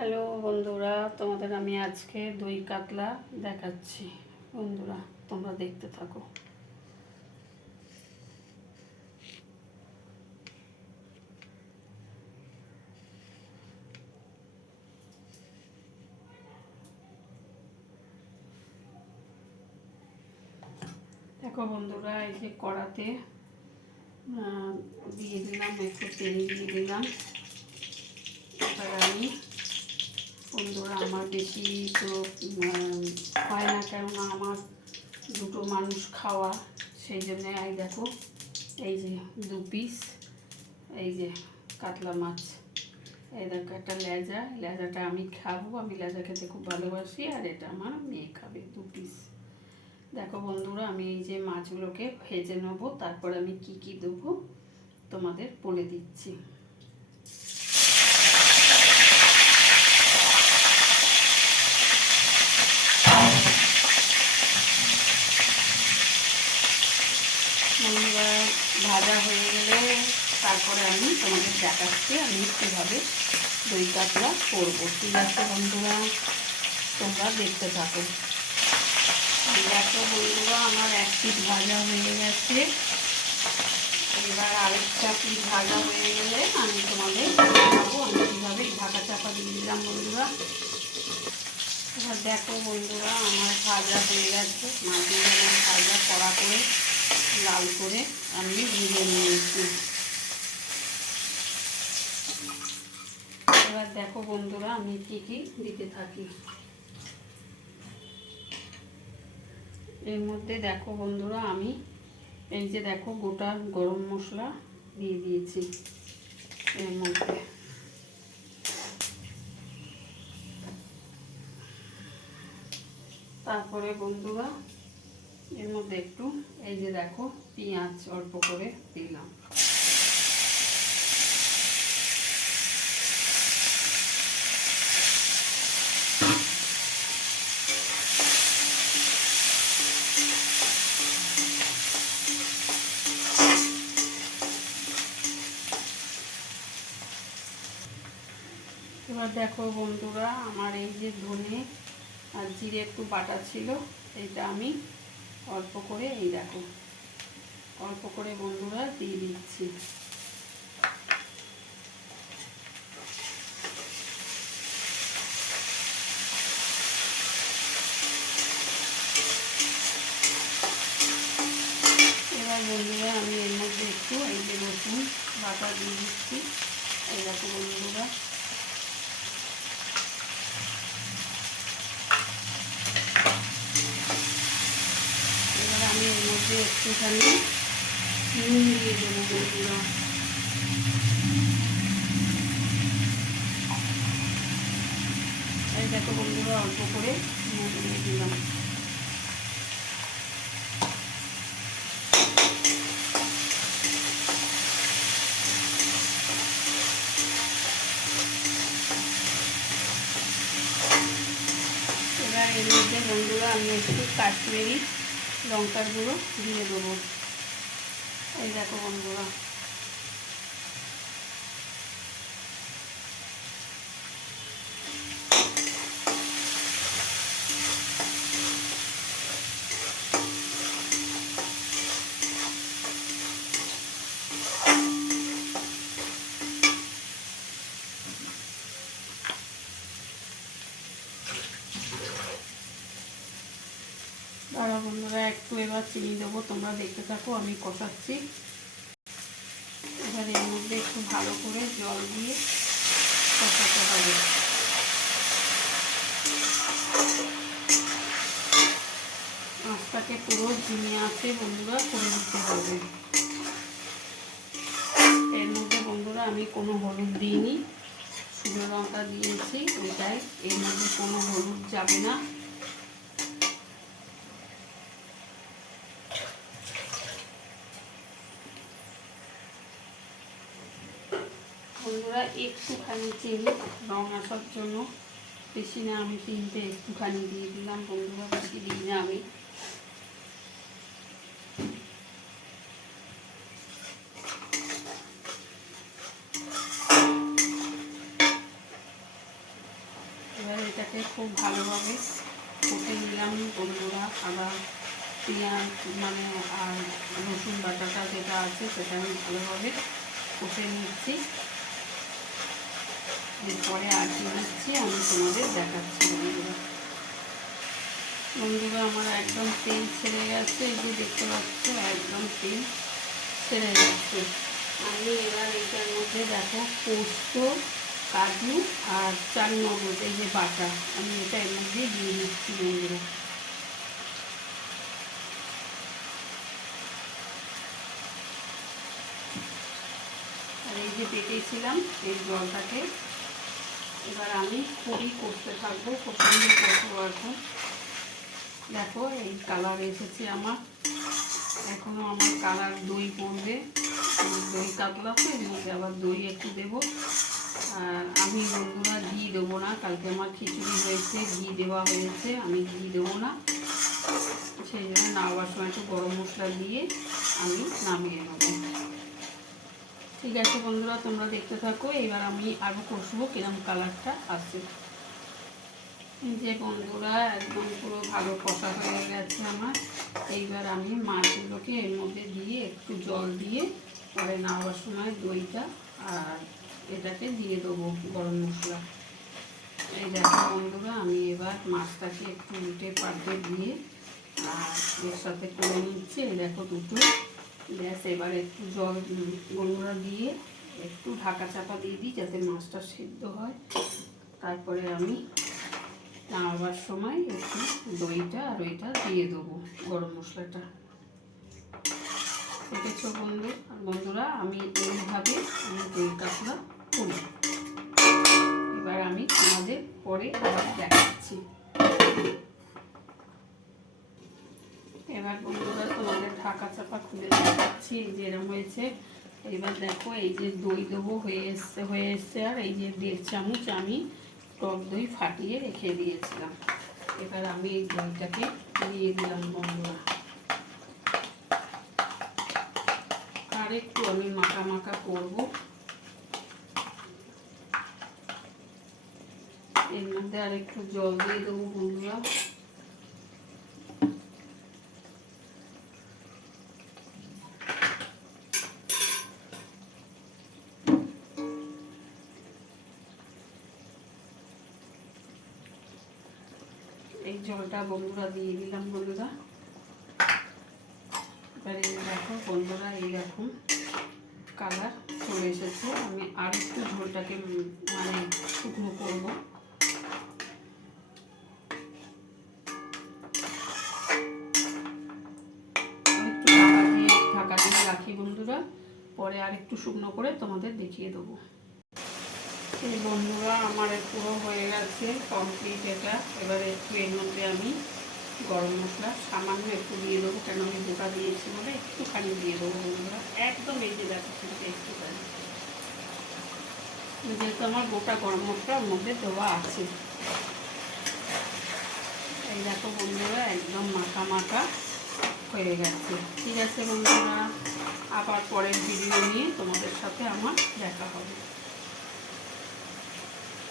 Hello বন্ধুরা, তোমাদের আমি আজকে দই কাতলা দেখাচ্ছি। বন্ধুরা, তোমরা দেখতে থাকো। দেখো বন্ধুরা, এই যে কড়াতে দিয়ে দিলাম, একটু তেল দিয়ে দিলাম। এবার আমি বন্ধুরা, আমার বেশি তো হয় না কেননা আমার দুটো মানুষ খাওয়া, সেই জন্যে এই দেখো, এই যে দু পিস এই যে কাতলা মাছ। এই দেখো, একটা লেজা, লেজাটা আমি খাব, আমি লেজা খেতে খুব ভালোবাসি, আর এটা আমার মেয়ে খাবে দু পিস দেখো বন্ধুরা, আমি এই যে মাছগুলোকে ভেজে নেব, তারপর আমি কি কি দেবো তোমাদের বলে দিচ্ছি। বন্ধুরা ভাজা হয়ে গেলে তারপরে আমি তোমাদের দেখাচ্ছি আমি কীভাবে দই কাতলা করব। ঠিক আছে বন্ধুরা? তোমরা দেখতে থাকো। দেখো বন্ধুরা, আমার এক পিস ভাজা হয়ে গেছে। এবার আরেকটা পিস ভাজা হয়ে গেলে আমি তোমাদের দেখাবো আমি কীভাবে ঢাকা চাপা দিয়ে দিলাম বন্ধুরা। এবার দেখো বন্ধুরা, আমার ভাজা হয়ে গেছে। আমার ভাজা কড়া করে। লাল করে আমি ভেজে নিয়েছি। এবার দেখো বন্ধুরা, আমি কি কি দিতে থাকি। এর মধ্যে দেখো বন্ধুরা, আমি এই যে দেখো গোটা গরম মশলা দিয়ে দিয়েছি এর মধ্যে। তারপরে বন্ধুরা এর মধ্যে একটু, এই যে দেখো, পেঁয়াজ অল্প করে দিলাম। এবার দেখো বন্ধুরা, আমার এই যে ধনে আর জিরে একটু বাটা ছিল, এইটা আমি অল্প করে এই দেখো অল্প করে বন্ধুরা দিয়ে দিচ্ছি এবার বন্ধুরা আমি এর মধ্যে একটু এই যে রসুন বাটা দিয়ে দিচ্ছি এই দেখো বন্ধুরা এবার আমি এর মধ্যে একটুখানি নুন দিয়ে দেবো বন্ধুরা। দেখো বন্ধুরা, অল্প করে নুন দিয়ে দিলাম। এর মধ্যে বন্ধুরা আমি একটু কাশ্মীরি লঙ্কার গুঁড়ো দিয়ে দেবো। এই দেখো বন্ধুরা দাঁড়া বন্ধুরা একটু এবার চিনি দেবো, তোমরা দেখতে থাকো, আমি কষাচ্ছি। এবার এর মধ্যে একটু ভালো করে জল দিয়ে কষাতে হবে। আঁচটাকে পুরো ঝিমিয়ে আছে বন্ধুরা, করে দিতে হবে। এর মধ্যে বন্ধুরা আমি কোনো হলুদ দিইনি। শুকনো লঙ্কা দিয়েছি, ওইটাই। এর মধ্যে কোনো হলুদ যাবে না। বন্ধুরা, একটুখানি চিনি রং আসার জন্য। বেশি না, আমি তিনটে একটুখানি দিয়ে দিলাম। বন্ধুরা, বেশি দিই না আমি। এবার এটাকে খুব ভালোভাবে কুটে নিলাম। বন্ধুরা আবার পেঁয়াজ মানে আর রসুন বাটাটা যেটা আছে, সেটা আমি ভালোভাবে কুটে নিচ্ছি। এরপরে আর কি দিচ্ছি, আমি তোমাদের দেখাচ্ছি বন্ধুরা। বন্ধুরা, আমার একদম তেল ছেড়ে গেছে, এই যে দেখতে পাচ্ছ, একদম তেল ছেড়ে যাচ্ছে আমি এবার এটার মধ্যে দেখো পোস্ত, কাজু আর চার মগজ, এই যে বাটা, আমি এটা এর মধ্যে দিয়ে দিচ্ছি বন্ধুরা। আর এই যে পেটেছিলাম, এই জলটাকে এবার আমি খুবই করতে থাকব প্রচণ্ড করব এখন দেখো, এই কালার এসেছে আমার। এখনও আমার কালার দই পড়বে। দই কাতলা তো, এর মধ্যে আবার দই একটু দেবো। আর আমি বন্ধুরা ঘি দেবো না। কালকে আমার খিচুড়ি হয়েছে, ঘি দেওয়া হয়েছে। আমি ঘি দেবো না। সেই জন্য নামাবার সময় একটু গরম মশলা দিয়ে আমি নামিয়ে নেব। ঠিক আছে বন্ধুরা, তোমরা দেখতে থাকো। এবার আমি আরও কষবো কিরম কালারটা এই যে বন্ধুরা, একদম পুরো ভালো কষা হয়ে গেছে আমার। এইবার আমি মাছগুলোকে এর মধ্যে দিয়ে একটু জল দিয়ে পরে নামাবার সময় দইটা আর এটাকে দিয়ে দেবো গরম মশলা। এই দেখো বন্ধুরা, আমি এবার মাছটাকে একটু উল্টে পাল্টে দিয়ে আর এর সাথে করে নিচ্ছি। এই দেখো দুটো ব্যাস এবার একটু জল উম, দিয়ে একটু ঢাকা চাপা দিয়ে দিই যাতে মাছটা সিদ্ধ হয়। তারপরে আমি নামাবার সময় একটু দইটা আর ওইটা দিয়ে দেবো গরম মশলাটা। দেখেছ বন্ধু? আর বন্ধুরা আমি এইভাবে আমি দই কাতলা করি। এবার আমি তোমাদের পরে দেখাচ্ছি। এবার বন্ধুরা ঢাকা চাপা খুলে দেখাচ্ছি, এই যে এরম হয়েছে। এবার দেখো, এই যে দই দেবো হয়ে এসছে হয়ে এসছে, আর এই যে দেড় চামচ আমি টক দই ফাটিয়ে রেখে দিয়েছিলাম। এবার আমি এই দইটাকে দিয়ে দিলাম বন্ধুরা। আর একটু আমি মাখা মাখা করব। এর মধ্যে আর একটু জল দিয়ে দেবো বন্ধুরা। জলটা বন্ধুরা দিয়ে দিলাম বন্ধুরা এবারে দেখো বন্ধুরা এইরকম কালার চলে এসেছে। আমি আর একটু ঝোলটাকে মানে শুকনো করব। রাখি বন্ধুরা। পরে আর একটু শুকনো করে তোমাদের দেখিয়ে দেবো। বন্ধুরা, আমার পুরো হয়ে গেছে কমপ্লিট এটা। এবারে একটু এর মধ্যে আমি গরম মশলা সামান্য একটু দিয়ে দেবো, কেন আমি গোটা দিয়েছি বলে একটুখানি দিয়ে দেবো বন্ধুরা। একদম এই যে দেখো কিন্তু একটুখানি। যেহেতু আমার গোটা গরম মশলা ওর মধ্যে দেওয়া আছে। এই দেখো বন্ধুরা, একদম মাখা মাখা হয়ে গেছে। ঠিক আছে বন্ধুরা, আবার পরের ভিডিও নিয়ে তোমাদের সাথে আমার দেখা হবে।